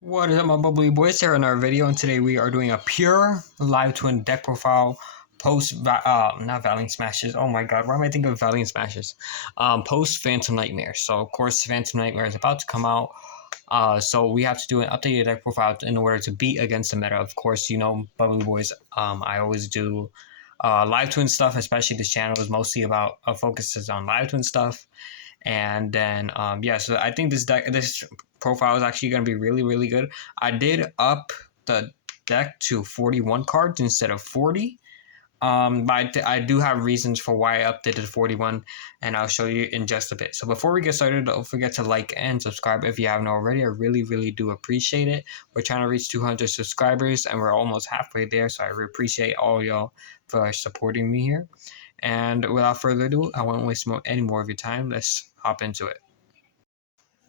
What is up, my bubbly boys? Here in our video, and today we are doing a pure live twin deck profile post not Valiant Smashes. Oh my god, why am I thinking of Valiant Smashes? Post Phantom Nightmare. So of course Phantom Nightmare is about to come out. So we have to do an updated deck profile in order to beat against the meta. Of course, you know, bubbly boys. I always do live twin stuff, especially this channel is mostly about focuses on live twin stuff. And then yeah, so I think this profile is actually going to be really good. I did up the deck to 41 cards instead of 40. But I do have reasons for why I upped it to 41, and I'll show you in just a bit. So before we get started, don't forget to like and subscribe if you haven't already. I really do appreciate it. We're trying to reach 200 subscribers, and we're almost halfway there, so I really appreciate all y'all for supporting me here. And without further ado, I won't waste any more of your time. Let's hop into it.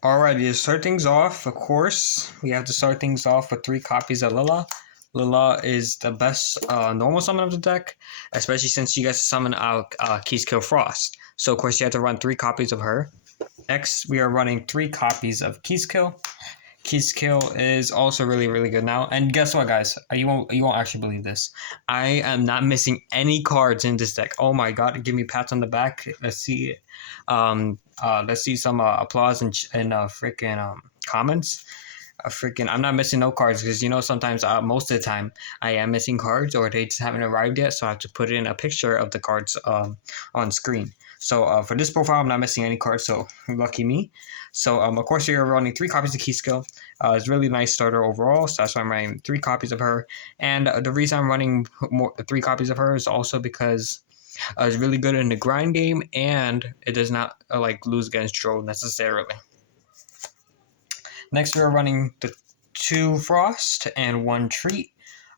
Alrighty, to start things off, of course, we have to start things off with 3 copies of Lila. Lila is the best normal summon of the deck, especially since you guys summon out Kill Frost. So, of course, you have to run 3 copies of her. Next, we are running 3 copies of Kill. Kill is also really good now. And guess what, guys? You won't actually believe this. I am not missing any cards in this deck. Oh my god! Give me pats on the back. Let's see. Let's see some applause and freaking comments. I'm not missing no cards because you know sometimes most of the time I am missing cards or they just haven't arrived yet, so I have to put in a picture of the cards on screen. So for this profile, I'm not missing any cards, so lucky me. So of course we are running 3 copies of Keyskill. It's a really nice starter overall, so that's why I'm running 3 copies of her. And the reason I'm running 3 copies of her is also because it's really good in the grind game, and it does not like lose against Droll necessarily. Next, we are running the 2 Frost and 1 Treat.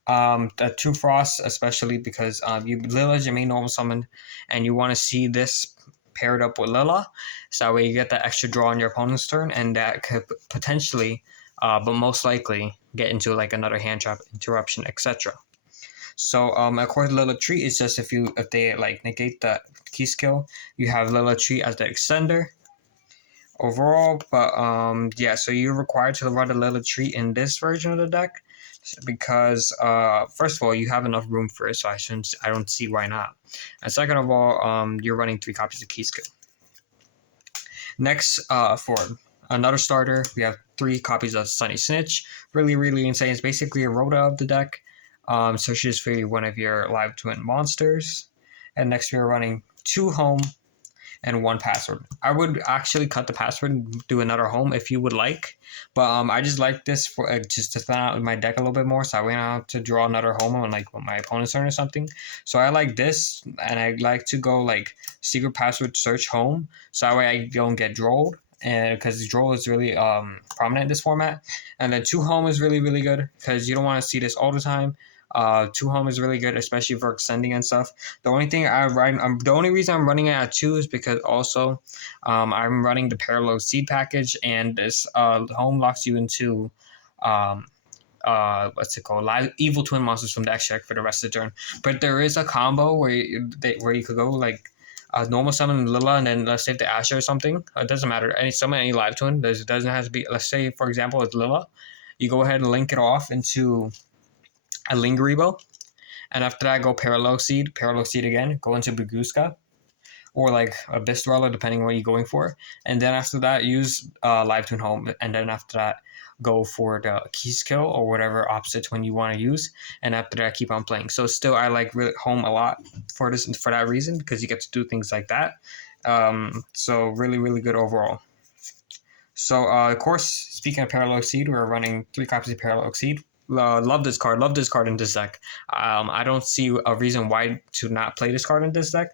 The 2 Frost, especially because Lila is your main normal summon, and you want to see this paired up with Lila, so that way you get that extra draw on your opponent's turn, and that could potentially, but most likely, get into like another hand trap, interruption, etc. So of course, Lila Treat is just if they like negate the key skill, you have Lila Treat as the extender overall. But yeah, so you're required to run a Lila Treat in this version of the deck because first of all, you have enough room for it, so I don't see why not. And second of all, you're running 3 copies of key skill. Next, for another starter, we have 3 copies of Sunny Snitch. Really insane. It's basically a Rhoda of the deck. Searches for one of your live twin monsters. And next we are running 2 home and 1 password. I would actually cut the password and do another home if you would like, but I just like this for just to thin out my deck a little bit more, so I went out to draw another home on like my opponent's turn or something. So I like this, and I like to go like secret password search home, so that way I don't get drolled. And because Droll is really prominent in this format, and then 2 home is really good because you don't want to see this all the time. 2 home is really good, especially for extending and stuff. The only reason I'm running it at 2 is because also I'm running the parallel seed package, and this home locks you into what's it called? Live evil twin monsters from the X check for the rest of the turn. But there is a combo where you could go like normal summon Lila, and then let's say the Asher or something. It doesn't matter. Summon any live twin. It doesn't have to be. Let's say for example it's Lila. You go ahead and link it off into a Lingeribo, and after that go Parallel Seed again, go into Baguska, or like a Bistwella, depending on what you're going for. And then after that, use Live Twin Home, and then after that, go for the Key Skill or whatever opposite twin you want to use. And after that, keep on playing. So still, I like Home a lot for that reason, because you get to do things like that. So really good overall. So of course, speaking of Parallel Seed, we're running 3 copies of Parallel Seed. Love this card in this deck. I don't see a reason why to not play this card in this deck.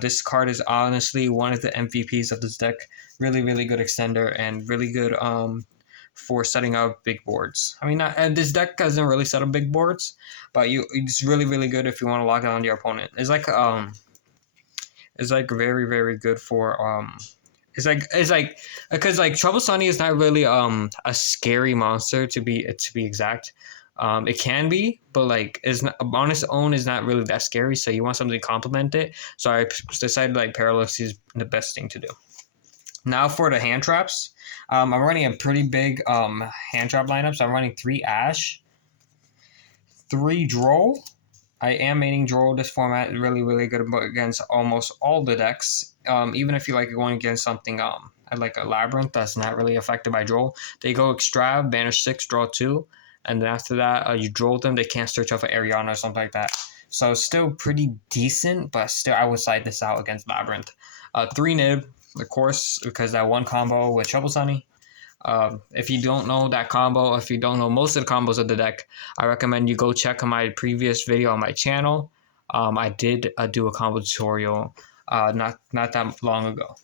This card is honestly one of the MVPs of this deck. Really good extender, and really good for setting up big boards. I mean, and this deck doesn't really set up big boards, but it's really good if you want to lock it on your opponent. It's like very good for It's like because like Trouble Sunny is not really a scary monster to be exact. It can be, but like is not, on its own is not really that scary. So you want something to complement it. So I decided like Parallax is the best thing to do. Now for the hand traps. I'm running a pretty big hand trap lineup. So I'm running 3 Ash, 3 Droll. I am maining Droll. This format is really, really good against almost all the decks. Even if you like going against something like a Labyrinth that's not really affected by Droll. They go Extra, banish 6, draw 2. And then after that, you Droll them. They can't search off an Ariana or something like that. So still pretty decent, but still I would side this out against Labyrinth. 3 Nib, of course, because that one combo with Trouble Sunny. If you don't know that combo, if you don't know most of the combos of the deck, I recommend you go check on my previous video on my channel. I did do a combo tutorial not that long ago.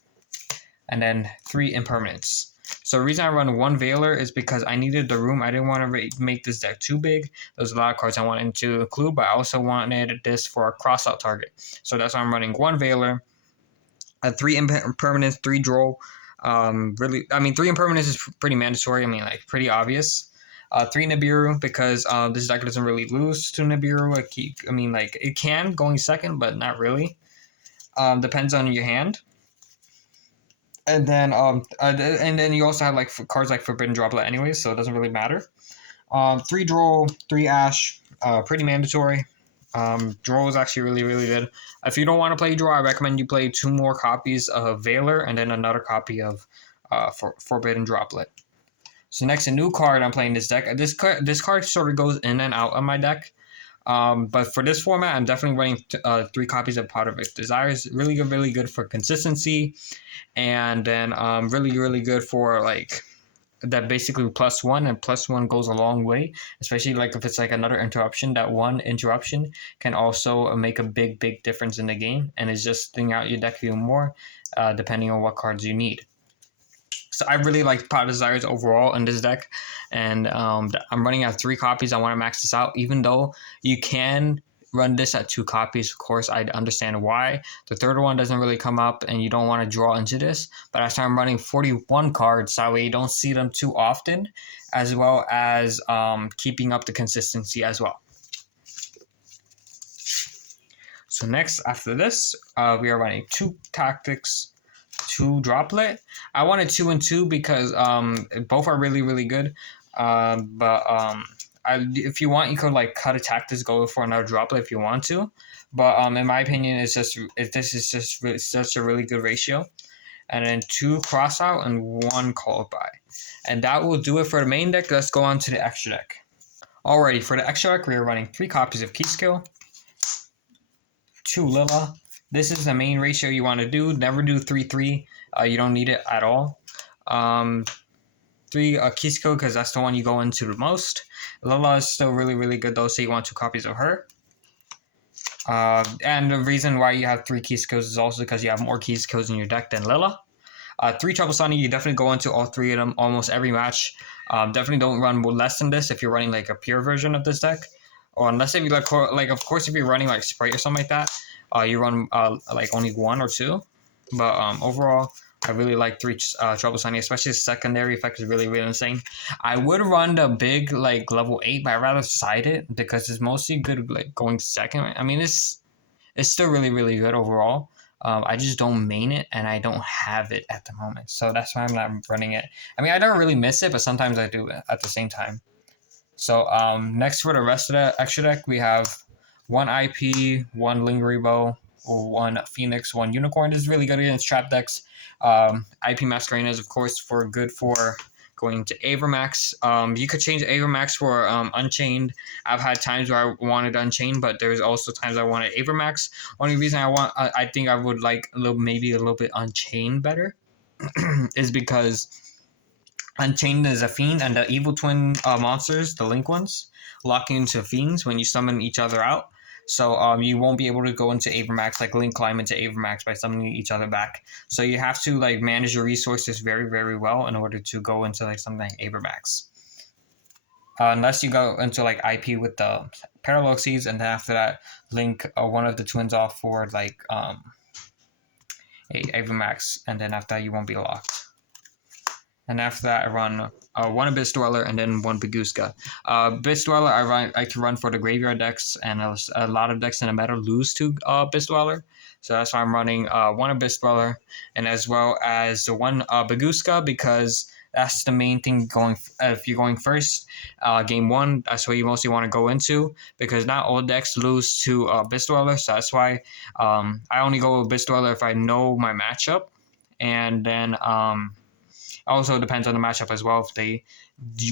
And then 3 Impermanents. So the reason I run 1 Veiler is because I needed the room. I didn't want to make this deck too big. There's a lot of cards I wanted to include, but I also wanted this for a cross-out target. So that's why I'm running 1 Veiler, 3 Impermanents, 3 Droll. Really, I mean, 3 Impermanents is pretty mandatory. I mean, like, pretty obvious. 3 Nibiru, because this deck doesn't really lose to Nibiru. I mean, like, it can going second, but not really. Depends on your hand. And then you also have like cards like Forbidden Droplet anyways, so it doesn't really matter. 3 Droll, 3 Ash, pretty mandatory. Droll is actually really, really good. If you don't want to play Droll, I recommend you play 2 more copies of Veiler and then another copy of Forbidden Droplet. So next, a new card I'm playing this deck. This card sort of goes in and out of my deck. But for this format, I'm definitely running 3 copies of Pot of Desires. Really good for consistency. And then really, really good for like that basically +1, and +1 goes a long way, especially like if it's like another interruption. That one interruption can also make a big difference in the game, and it's just thinning out your deck even more depending on what cards you need. So I really like Pot of Desires overall in this deck, and I'm running out 3 copies. I want to max this out, even though you can run this at 2 copies. Of course, I understand why. The third one doesn't really come up, and you don't want to draw into this. But I started running 41 cards, that way you don't see them too often, as well as keeping up the consistency as well. So next, after this, we are running 2 Tactics, 2 Droplet. I wanted 2 and 2 because both are really, really good. If you want, you could like cut a Tactics, go for another Droplet if you want to. But in my opinion, this is just really, such a really good ratio. And then 2 Crossout and 1 Call By. And that will do it for the main deck. Let's go on to the extra deck. Alrighty, for the extra deck, we are running 3 copies of Keyskill, 2 Lila. This is the main ratio you want to do. Never do 3-3. You don't need it at all. 3 Keyskill, because that's the one you go into the most. Lila is still really, really good though, so you want 2 copies of her. And the reason why you have 3 Keyskills is also because you have more Keyskills in your deck than Lila. 3 Trouble Sunny, you definitely go into all 3 of them almost every match. Definitely don't run less than this if you're running like a pure version of this deck. Or unless if you like of course if you're running like Spright or something like that, you run like only 1 or 2. But overall, I really like 3 Trouble Sunny, especially the secondary effect is really, really insane. I would run the big like level 8, but I'd rather side it because it's mostly good like going second. I mean, it's still really, really good overall. I just don't main it, and I don't have it at the moment. So that's why I'm not running it. I mean, I don't really miss it, but sometimes I do at the same time. So next for the rest of the extra deck, we have 1 IP, 1 Lingering Bow, 1 Phoenix, 1 Unicorn. This is really good against trap decks. IP Masquerade is, of course, good for going to Avermax. You could change Avermax for Unchained. I've had times where I wanted Unchained, but there's also times I wanted Avermax. Only reason I think I would like maybe a little bit Unchained better is because Unchained is a fiend, and the evil twin monsters, the link ones, lock into fiends when you summon each other out. So you won't be able to go into Avermax, like Link climb into Avermax by summoning each other back. So you have to like manage your resources very, very well in order to go into like something like Avermax. Unless you go into like IP with the Parallel Seeds, and then after that, link one of the twins off for like Avermax, and then after that you won't be locked. And after that, I run one Abyss Dweller and then one Baguska. Abyss Dweller, I can run for the graveyard decks, and a lot of decks in the meta lose to Abyss Dweller. So that's why I'm running one Abyss Dweller, and as well as the one Baguska, because that's the main thing going. If you're going first, game one, that's what you mostly want to go into, because not all decks lose to Abyss Dweller. So that's why I only go with Abyss Dweller if I know my matchup, and then also depends on the matchup as well. If they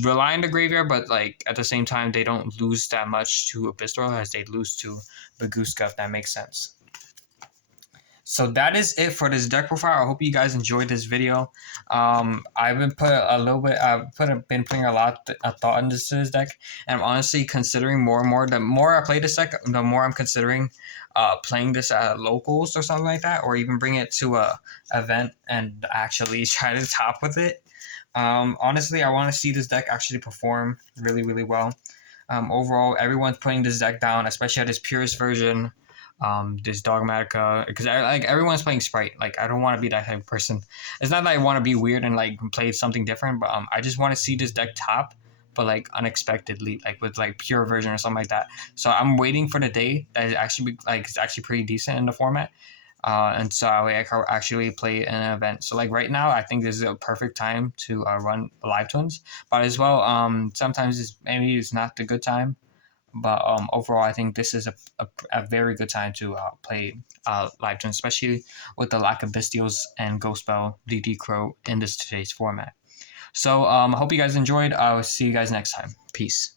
rely on the graveyard, but like at the same time they don't lose that much to Abyss Dweller as they lose to Baguska, if that makes sense. So that is it for this deck profile. I hope you guys enjoyed this video. I've been been putting a lot of thought into this deck, and I'm honestly considering more and more. The more I play this deck, the more I'm considering playing this at locals or something like that, or even bring it to a event and actually try to top with it. Honestly, I want to see this deck actually perform really, really well. Overall, everyone's putting this deck down, especially at its purest version. This Dogmatica, because like everyone's playing Spright. Like I don't want to be that type of person. It's not that I want to be weird and like play something different, but I just want to see this deck top, but like unexpectedly, like with like pure version or something like that. So I'm waiting for the day that is actually like it's actually pretty decent in the format. And so I can actually play an event. So like right now, I think this is a perfect time to run live twins. But as well, sometimes maybe it's not the good time. But overall, I think this is a very good time to play live twins, especially with the lack of Bestials and Ghost Bell DD Crow in this today's format. So I hope you guys enjoyed. I'll see you guys next time. Peace.